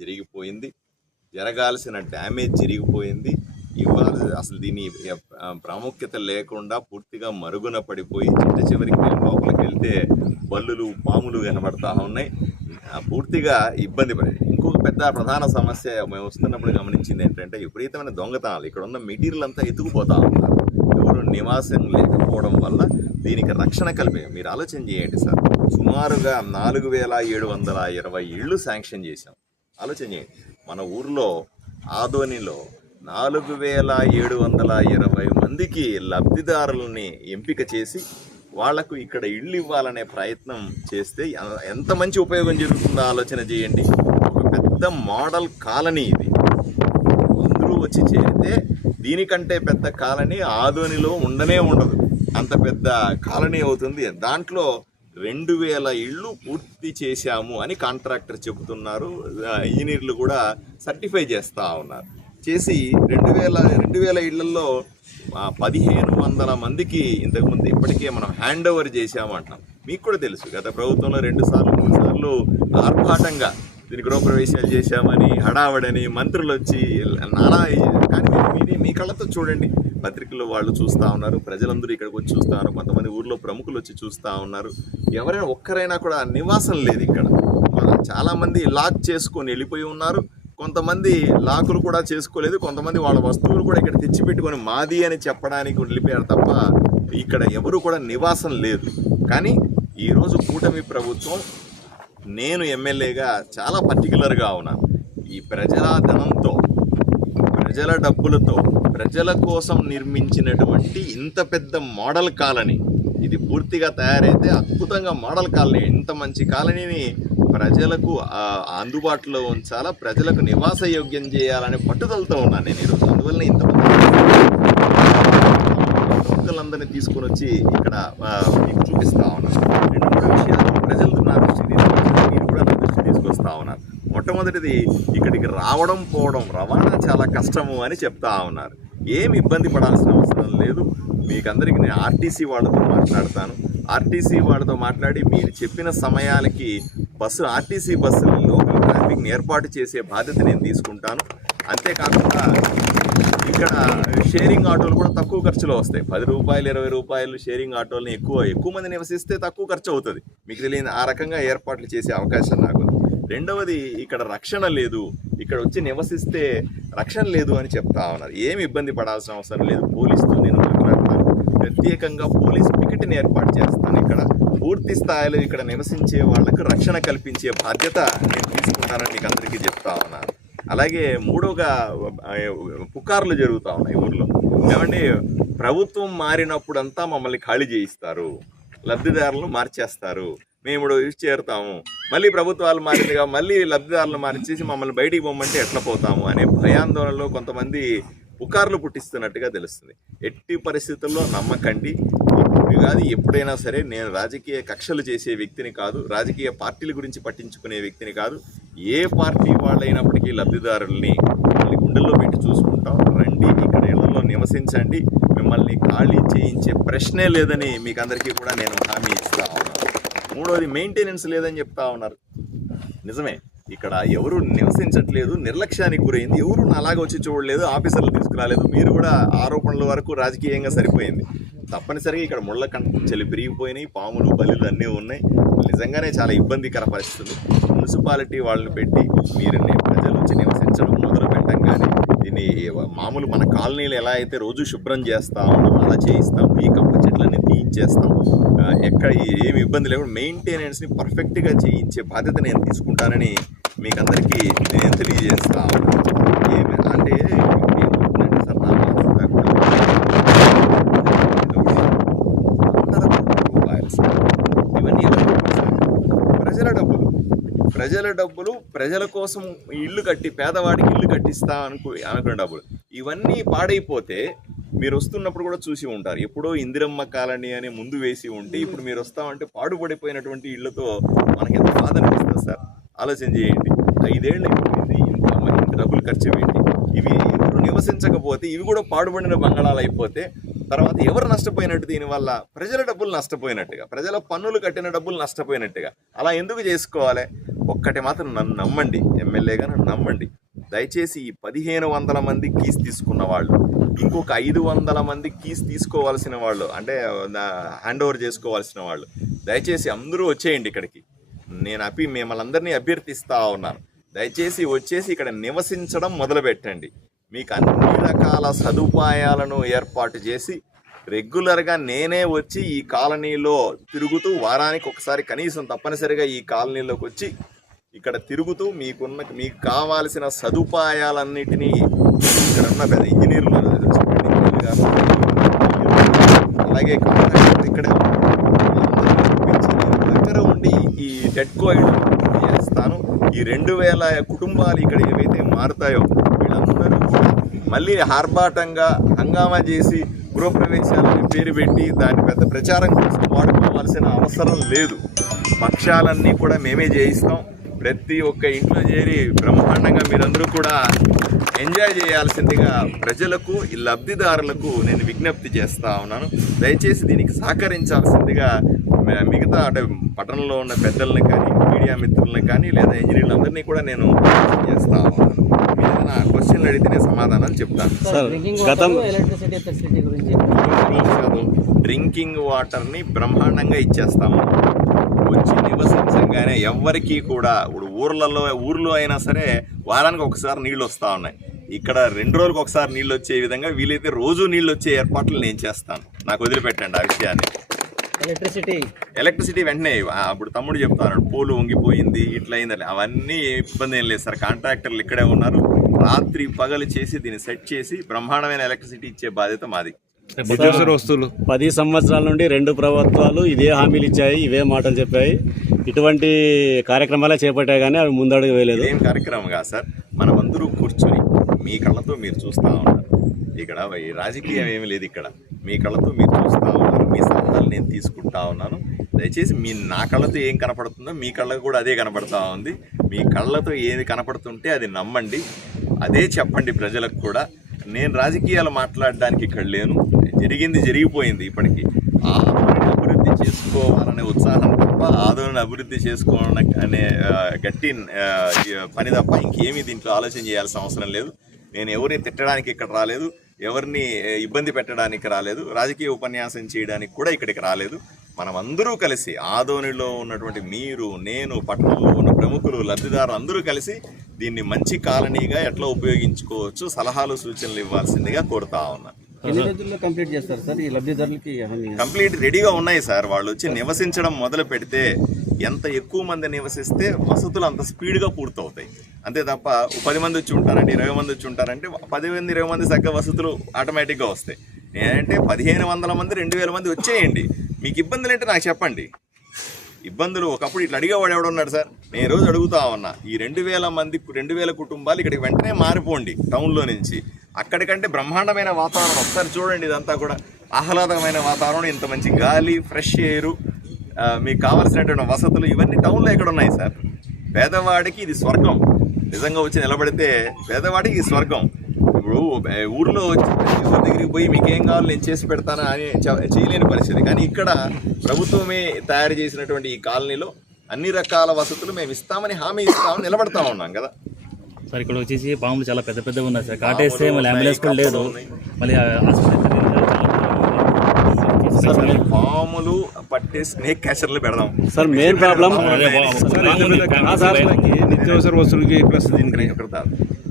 జరిగిపోయింది, జరగాల్సిన డ్యామేజ్ జరిగిపోయింది. ఇవాళ అసలు దీని ప్రాముఖ్యత లేకుండా పూర్తిగా మరుగున పడిపోయి చివరికి లోపలికి వెళ్తే బల్లులు పాములు కనబడతా ఉన్నాయి. పూర్తిగా ఇబ్బంది పడేది. ఇంకొక పెద్ద ప్రధాన సమస్య మేము వస్తున్నప్పుడు గమనించింది ఏంటంటే విపరీతమైన దొంగతనాలు. ఇక్కడ ఉన్న మెటీరియల్ అంతా ఎత్తుకుపోతా ఉన్నారు. ఎవరు నివాసం లేకపోవడం వల్ల దీనికి రక్షణ కలిపే. మీరు ఆలోచన చేయండి సార్, సుమారుగా 4720 ఇళ్ళు శాంక్షన్ చేశాం. ఆలోచన చేయండి, మన ఊర్లో ఆదోనిలో 4720 మందికి లబ్ధిదారులని ఎంపిక చేసి వాళ్లకు ఇక్కడ ఇళ్ళు ఇవ్వాలనే ప్రయత్నం చేస్తే ఎంత మంచి ఉపయోగం జరుగుతుందో ఆలోచన చేయండి. ఒక పెద్ద మోడల్ కాలనీ ఇది. అందరూ వచ్చి చేరితే దీనికంటే పెద్ద కాలనీ ఆదోనిలో ఉండనే ఉండదు. అంత పెద్ద కాలనీ అవుతుంది. దాంట్లో 2000 ఇళ్ళు పూర్తి చేశాము అని కాంట్రాక్టర్ చెబుతున్నారు. ఇంజనీర్లు కూడా సర్టిఫై చేస్తూ ఉన్నారు. చేసి 2000 ఇళ్లలో 1500 మందికి ఇంతకుముందు ఇప్పటికే మనం హ్యాండ్ ఓవర్ చేశామంటాం. మీకు కూడా తెలుసు, గత ప్రభుత్వంలో 2 సార్లు 3 సార్లు ఆర్భాటంగా దీని గృహప్రవేశాలు చేశామని హడావడని మంత్రులు వచ్చి నానా. కానీ మీ కళ్ళతో చూడండి, పత్రికల్లో వాళ్ళు చూస్తూ ఉన్నారు, ప్రజలందరూ ఇక్కడికి వచ్చి చూస్తూ ఉన్నారు, కొంతమంది ఊర్లో ప్రముఖులు వచ్చి చూస్తూ ఉన్నారు. ఎవరైనా ఒక్కరైనా కూడా నివాసం లేదు ఇక్కడ. చాలామంది లాక్ చేసుకొని వెళ్ళిపోయి ఉన్నారు. కొంతమంది లాకులు కూడా చేసుకోలేదు. కొంతమంది వాళ్ళ వస్తువులు కూడా ఇక్కడ తెచ్చిపెట్టుకొని మాది అని చెప్పడానికి వెళ్ళిపోయారు తప్ప ఇక్కడ ఎవరు కూడా నివాసం లేదు. కానీ ఈరోజు కూటమి ప్రభుత్వం, నేను ఎమ్మెల్యేగా చాలా పర్టికులర్గా ఉన్నాను. ఈ ప్రజల ధనంతో, ప్రజల డబ్బులతో, ప్రజల కోసం నిర్మించినటువంటి ఇంత పెద్ద మోడల్ కాలనీ, ఇది పూర్తిగా తయారైతే అద్భుతంగా మోడల్ కాలనీ, ఇంత మంచి కాలనీని ప్రజలకు అందుబాటులో ఉంచాలా, ప్రజలకు నివాస యోగ్యం చేయాలనే పట్టుదలతో ఉన్నాను నేను ఈరోజు. అందువల్ల ఇంతమంది ప్రముఖులందరినీ తీసుకొని వచ్చి ఇక్కడ మీకు చూపిస్తా ఉన్నాను. 2-3 విషయాలు ప్రజలతో నా దృష్టికి తీసుకొచ్చి మీరు కూడా నా దృష్టికి తీసుకొస్తా ఉన్నారు. మొట్టమొదటిది, ఇక్కడికి రావడం పోవడం రవాణా చాలా కష్టము అని చెప్తా ఉన్నారు. ఏమి ఇబ్బంది పడాల్సిన అవసరం లేదు. మీకందరికీ నేను ఆర్టీసీ వాళ్ళతో మాట్లాడతాను. ఆర్టీసీ వాళ్ళతో మాట్లాడి మీరు చెప్పిన సమయాలకి ఆర్టీసీ బస్సులు లోకల్ ట్రాఫిక్ని ఏర్పాటు చేసే బాధ్యత నేను తీసుకుంటాను. అంతేకాకుండా ఇక్కడ షేరింగ్ ఆటోలు కూడా తక్కువ ఖర్చులో వస్తాయి. 10 రూపాయలు 20 రూపాయలు షేరింగ్ ఆటోలని ఎక్కువ మంది నివసిస్తే తక్కువ ఖర్చు అవుతుంది. మీకు తెలియని ఆ రకంగా ఏర్పాట్లు చేసే అవకాశం నాకు. రెండవది, ఇక్కడ రక్షణ లేదు, ఇక్కడ వచ్చి నివసిస్తే రక్షణ లేదు అని చెప్తా ఉన్నారు. ఏమి ఇబ్బంది పడాల్సిన అవసరం లేదు. పోలీసుతో నేను మాట్లాడతాను. ప్రత్యేకంగా పోలీస్ పికెట్ని ఏర్పాటు చేస్తాను. ఇక్కడ పూర్తి స్థాయిలో ఇక్కడ నివసించే వాళ్లకు రక్షణ కల్పించే బాధ్యత నేను తీసుకుంటానని మీకు అందరికీ చెప్తా ఉన్నాను. అలాగే మూడోగా, పుకార్లు జరుగుతూ ఉన్నాయి ఊర్లో. ఏమంటే ప్రభుత్వం మారినప్పుడంతా మమ్మల్ని ఖాళీ చేయిస్తారు, లబ్ధిదారులను మార్చేస్తారు, మేము చేరుతాము, మళ్ళీ ప్రభుత్వాలు మారిందిగా మళ్ళీ లబ్ధిదారులను మార్చేసి మమ్మల్ని బయటికి పొమ్మంటే ఎట్లా పోతాము అనే భయాందోళనలో కొంతమంది పుకార్లు పుట్టిస్తున్నట్టుగా తెలుస్తుంది. ఎట్టి పరిస్థితుల్లో నమ్మకండి. ఇప్పుడు కాదు, ఎప్పుడైనా సరే నేను రాజకీయ కక్షలు చేసే వ్యక్తిని కాదు, రాజకీయ పార్టీల గురించి పట్టించుకునే వ్యక్తిని కాదు. ఏ పార్టీ వాళ్ళైనప్పటికీ లబ్ధిదారుల్ని మళ్ళీ గుండెల్లో పెట్టి చూసుకుంటాం. రండి, ఇక్కడ ఇళ్లలో నివసించండి, మిమ్మల్ని ఖాళీ చేయించే ప్రశ్నే లేదని మీకు అందరికీ కూడా నేను హామీ ఇస్తా ఉన్నాను. మూడోది, మెయింటెనెన్స్ లేదని చెప్తా ఉన్నారు. నిజమే, ఇక్కడ ఎవరు నివసించట్లేదు, నిర్లక్ష్యానికి గురైంది, ఎవరు అలాగే వచ్చి చూడలేదు, ఆఫీసర్లు తీసుకురాలేదు. మీరు కూడా ఆరోపణల వరకు రాజకీయంగా సరిపోయింది. తప్పనిసరిగా ఇక్కడ ముళ్ళ కంచెలు పెరిగిపోయినాయి, పాములు బల్లులు అన్నీ ఉన్నాయి. నిజంగానే చాలా ఇబ్బందికర పరిస్థితులు. మున్సిపాలిటీ వాళ్ళని పెట్టి మీరు ప్రజలు వచ్చి నివసించడం మొదలు పెట్టంగానే దీన్ని మామూలు మన కాలనీలు ఎలా అయితే రోజు శుభ్రం చేస్తామో అలా చేయిస్తాము. ఈ కంప చెట్లన్నీ తీయించేస్తాం. ఎక్కడ ఏమి ఇబ్బంది లేకుండా మెయింటెనెన్స్ని పర్ఫెక్ట్గా చేయించే బాధ్యత నేను తీసుకుంటానని మీకు అందరికీ నేను తెలియజేస్తా ఉన్నాను. అంటే ఏమవుతుందంటే సార్, నా ఇవన్నీ ప్రజల డబ్బులు ప్రజల కోసం ఇల్లు కట్టి పేదవాడికి ఇల్లు కట్టిస్తా అనుకున్న డబ్బులు ఇవన్నీ పాడైపోతే మీరు వస్తున్నప్పుడు కూడా చూసి ఉంటారు. ఎప్పుడో ఇందిరమ్మ కాలనీ అని ముందు వేసి ఉంటే ఇప్పుడు మీరు వస్తామంటే పాడుపడిపోయినటువంటి ఇళ్లతో మనకి ఎంత బాధ అనిపిస్తుంది సార్. ఆలోచన చేయండి. 5 ఏళ్ళు అయిపోయింది, ఇంత డబ్బులు ఖర్చు పెట్టి ఇవి ఎవరు నివసించకపోతే ఇవి కూడా పాడుపడిన బంగాళాలు అయిపోతే తర్వాత ఎవరు నష్టపోయినట్టు? దీనివల్ల ప్రజల డబ్బులు నష్టపోయినట్టుగా, ప్రజల పన్నులు కట్టిన డబ్బులు నష్టపోయినట్టుగా. అలా ఎందుకు చేసుకోవాలి? ఒక్కటి మాత్రం నన్ను నమ్మండి, ఎమ్మెల్యేగా నన్ను నమ్మండి. దయచేసి ఈ 1500 మంది కీస్ తీసుకున్న వాళ్ళు, ఇంకొక 500 మంది కీస్ తీసుకోవాల్సిన వాళ్ళు, అంటే హ్యాండ్ ఓవర్ చేసుకోవాల్సిన వాళ్ళు, దయచేసి అందరూ వచ్చేయండి ఇక్కడికి. నేను మిమ్మల్ని అందరినీ అభ్యర్థిస్తా ఉన్నాను. దయచేసి వచ్చేసి ఇక్కడ నివసించడం మొదలుపెట్టండి. మీకు అన్ని రకాల సదుపాయాలను ఏర్పాటు చేసి రెగ్యులర్గా నేనే వచ్చి ఈ కాలనీలో తిరుగుతూ, వారానికి ఒకసారి కనీసం తప్పనిసరిగా ఈ కాలనీలోకి వచ్చి ఇక్కడ తిరుగుతూ మీకు కావాల్సిన సదుపాయాలన్నిటినీ ఇక్కడ ఉన్న పెద్ద ఇంజనీర్లు, అలాగే కాంట్రాక్టర్లు ఇక్కడే దగ్గర ఉండి ఈ డెడ్కో చేస్తాను. ఈ 2000 కుటుంబాలు ఇక్కడ ఏవైతే మారుతాయో వీళ్ళందరూ మళ్ళీ ఆర్భాటంగా హంగామా చేసి గృహప్రవేశాలని పేరు పెట్టి దాన్ని పెద్ద ప్రచారం కోసం వాడుకోవాల్సిన అవసరం లేదు. పక్షాలన్నీ కూడా మేమే చేయిస్తాం. ప్రతి ఒక్క ఇంట్లో చేరి బ్రహ్మాండంగా మీరందరూ కూడా ఎంజాయ్ చేయాల్సిందిగా ప్రజలకు, ఈ లబ్ధిదారులకు నేను విజ్ఞప్తి చేస్తా ఉన్నాను. దయచేసి దీనికి సహకరించాల్సిందిగా మిగతా అంటే పట్టణంలో ఉన్న పెద్దల్ని కానీ, మీడియా మిత్రులని కానీ, లేదా ఇంజనీర్లందరినీ కూడా నేను చేస్తా ఉన్నాను. మీరు ఏదైనా క్వశ్చన్లు అడిగితే నేను సమాధానాలు చెప్తాను. డ్రింకింగ్ వాటర్ని బ్రహ్మాండంగా ఇచ్చేస్తాము. వచ్చి నివసించగానే ఎవ్వరికీ కూడా ఇప్పుడు ఊర్లో అయినా సరే వారానికి ఒకసారి నీళ్ళు వస్తూ ఉన్నాయి. ఇక్కడ 2 రోజులకు ఒకసారి నీళ్ళు వచ్చే విధంగా వీలైతే రోజు నీళ్ళు వచ్చే ఏర్పాట్లు నేను చేస్తాను. నాకు వదిలిపెట్టండి ఆ విషయాన్ని. ఎలక్ట్రిసిటీ వెంటనే అప్పుడు తమ్ముడు చెప్తాను, పోలు వంగిపోయింది ఇట్లా అయిందని, అవన్నీ ఇబ్బంది ఏం లేదు సార్. కాంట్రాక్టర్లు ఇక్కడే ఉన్నారు. రాత్రి పగలు చేసి దీన్ని సెట్ చేసి బ్రహ్మాండమైన ఎలక్ట్రిసిటీ ఇచ్చే బాధ్యత మాది. నిత్యావసర వస్తువులు 10 సంవత్సరాల నుండి 2 ప్రభుత్వాలు ఇదే హామీలు ఇచ్చాయి, ఇవే మాటలు చెప్పాయి. ఇటువంటి కార్యక్రమాలే చేపట్టాయి కానీ అవి ముందడుగు వేయలేదు. ఏం కార్యక్రమం కాదు సార్. మనమందరూ కూర్చొని మీ కళ్ళతో మీరు చూస్తూ ఉన్నారు. ఇక్కడ రాజకీయం ఏమీ లేదు. ఇక్కడ మీ కళ్ళతో మీరు చూస్తూ ఉన్నారు. మీ సలహాలు నేను తీసుకుంటా ఉన్నాను. దయచేసి నా కళ్ళతో ఏం కనపడుతుందో మీ కళ్ళకు కూడా అదే కనపడతా ఉంది. మీ కళ్ళతో ఏది కనపడుతుంటే అది నమ్మండి, అదే చెప్పండి ప్రజలకు కూడా. నేను రాజకీయాలు మాట్లాడడానికి ఇక్కడ లేను. జరిగింది జరిగిపోయింది. ఇప్పటికీ ఆదోనిని అభివృద్ధి చేసుకోవాలనే ఉత్సాహం తప్ప, ఆదోనిని అభివృద్ధి చేసుకోవాలనే అనే గట్టి పని తప్ప ఇంకేమీ దీంట్లో ఆలోచన చేయాల్సిన అవసరం లేదు. నేను ఎవరిని తిట్టడానికి ఇక్కడ రాలేదు, ఎవరిని ఇబ్బంది పెట్టడానికి రాలేదు, రాజకీయ ఉపన్యాసం చేయడానికి కూడా ఇక్కడికి రాలేదు. మనమందరూ కలిసి ఆదోనిలో ఉన్నటువంటి మీరు, నేను, పట్టణంలో ఉన్న ప్రముఖులు, లబ్ధిదారులు అందరూ కలిసి దీన్ని మంచి కాలనీగా ఎట్లా ఉపయోగించుకోవచ్చు సలహాలు, సూచనలు ఇవ్వాల్సిందిగా కోరుతా ఉన్నాను. ఎన్ని రోజుల్లో కంప్లీట్ చేస్తారు సార్ ఈ లబ్ధిదారులకి? కంప్లీట్ రెడీగా ఉన్నాయి సార్. వాళ్ళు వచ్చి నివసించడం మొదలు పెడితే ఎంత ఎక్కువ మంది నివసిస్తే వసతులు అంత స్పీడ్గా పూర్తవుతాయి. అంతే తప్ప 10 మంది వచ్చి ఉంటారంటే, 20 మంది వచ్చి ఉంటారంటే 10 మంది 20 మంది చక్కగా వసతులు ఆటోమేటిక్గా వస్తాయి. నేనంటే 1500 మంది 2000 మంది వచ్చేయండి. మీకు ఇబ్బందులు అంటే నాకు చెప్పండి. ఇబ్బందులు ఒకప్పుడు ఇట్లా అడిగేవాడు ఎవడున్నాడు సార్? నేను రోజు అడుగుతా ఉన్నా, ఈ 2000 కుటుంబాలు ఇక్కడికి వెంటనే మారిపోండి టౌన్లో నుంచి. అక్కడికంటే బ్రహ్మాండమైన వాతావరణం ఒకసారి చూడండి. ఇదంతా కూడా ఆహ్లాదమైన వాతావరణం, ఇంత మంచి గాలి, ఫ్రెష్ ఎయిర్, మీకు కావాల్సినటువంటి వసతులు ఇవన్నీ టౌన్లో ఎక్కడ ఉన్నాయి సార్? పేదవాడికి ఇది స్వర్గం. నిజంగా వచ్చి నిలబడితే పేదవాడికి ఇది స్వర్గం. ఇప్పుడు ఊర్లో వచ్చి ఊరి దగ్గరికి పోయి మీకేం కావాలి నేను చేసి పెడతానా అని చేయలేని పరిస్థితి. కానీ ఇక్కడ ప్రభుత్వమే తయారు చేసినటువంటి ఈ కాలనీలో అన్ని రకాల వసతులు మేము ఇస్తామని హామీ ఇస్తామని నిలబడతా ఉన్నాం కదా సార్. ఇక్కడ వచ్చేసి పాములు చాలా పెద్ద పెద్దగా ఉన్నాయి సార్. కాటేస్తే మళ్ళీ అంబులెన్స్ కూడా లేదు, మళ్ళీ పాములు పట్టే స్నేక్ క్యాచర్లు పెడదాం సార్. మెయిన్ ప్రాబ్లం నిత్యావసర వస్తువులకి ప్లస్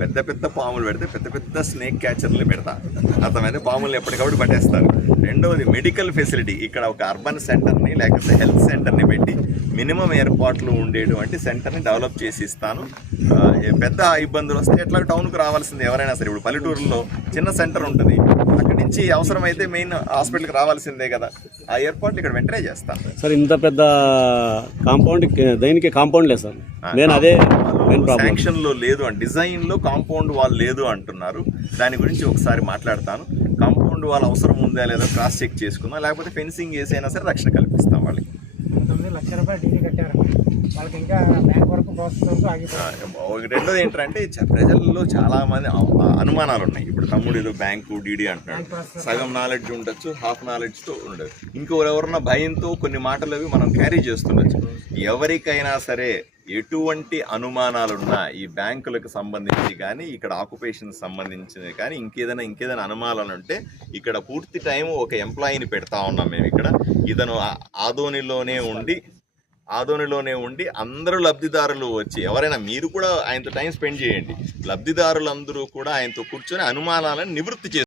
పెద్ద పెద్ద పాములు పెడితే పెద్ద పెద్ద స్నేక్ క్యాచర్లు పెడతా. అర్థమైతే పాములు ఎప్పటికప్పుడు పట్టేస్తారు. రెండవది మెడికల్ ఫెసిలిటీ. ఇక్కడ ఒక అర్బన్ సెంటర్ని లేకపోతే హెల్త్ సెంటర్ని పెట్టి మినిమం ఏర్పాట్లు ఉండేటువంటి సెంటర్ని డెవలప్ చేసి ఇస్తాను. పెద్ద ఇబ్బందులు వస్తే ఎట్లా టౌన్కి రావాల్సింది ఎవరైనా సరే. ఇప్పుడు పల్లెటూరులో చిన్న సెంటర్ ఉంటుంది, అక్కడి నుంచి అవసరమైతే మెయిన్ హాస్పిటల్కి రావాల్సిందే కదా. ఆ ఏర్పాట్లు ఇక్కడ వెంటనే చేస్తాను సార్. ఇంత పెద్ద కాంపౌండ్, దేనికి కాంపౌండ్ లేదు సార్. నేను అదే శాంక్షన్లో లేదు అని, డిజైన్లో కాంపౌండ్ వాల్ లేదు అంటున్నారు. దాని గురించి ఒకసారి మాట్లాడతాను. కాంపౌండ్ వాల్ అవసరం ఉందా లేదా క్రాస్ చెక్ చేసుకుందాం, లేకపోతే ఫెన్సింగ్ వేసైనా సరే రక్షణ కల్పిస్తాం వాళ్ళకి. 9 లక్షల రూపాయలు డీడీ కట్టారు వాళ్ళకి, ఇంకా బ్యాంక్ వరకు ప్రాసెస్ వరకు ఆగిపోయింది. రెండోది ఏంటంటే ప్రజల్లో చాలా మంది అనుమానాలు ఉన్నాయి. ఇప్పుడు తమ్ముడు ఏదో బ్యాంకు డీడీ అంటున్నాడు, సగం నాలెడ్జ్ ఉండొచ్చు, హాఫ్ నాలెడ్జ్తో ఉండదు. ఇంకెవరెవరన్నా భయంతో కొన్ని మాటలు అవి మనం క్యారీ చేస్తుండొచ్చు. ఎవరికైనా సరే ఎటువంటి అనుమానాలున్నా ఈ బ్యాంకులకు సంబంధించి కానీ ఇక్కడ ఆక్యుపేషన్ సంబంధించి కానీ ఇంకేదైనా అనుమానాలు ఉంటే ఇక్కడ పూర్తి టైం ఒక ఎంప్లాయీని పెడతా ఉన్నాం మేము ఇక్కడ. ఇతను ఆదోనిలోనే ఉండి అందరూ లబ్ధిదారులు వచ్చి ఎవరైనా మీరు కూడా ఆయనతో టైం స్పెండ్ చేయండి. లబ్ధిదారులందరూ కూడా ఆయనతో కూర్చొని అనుమానాలను నివృత్తి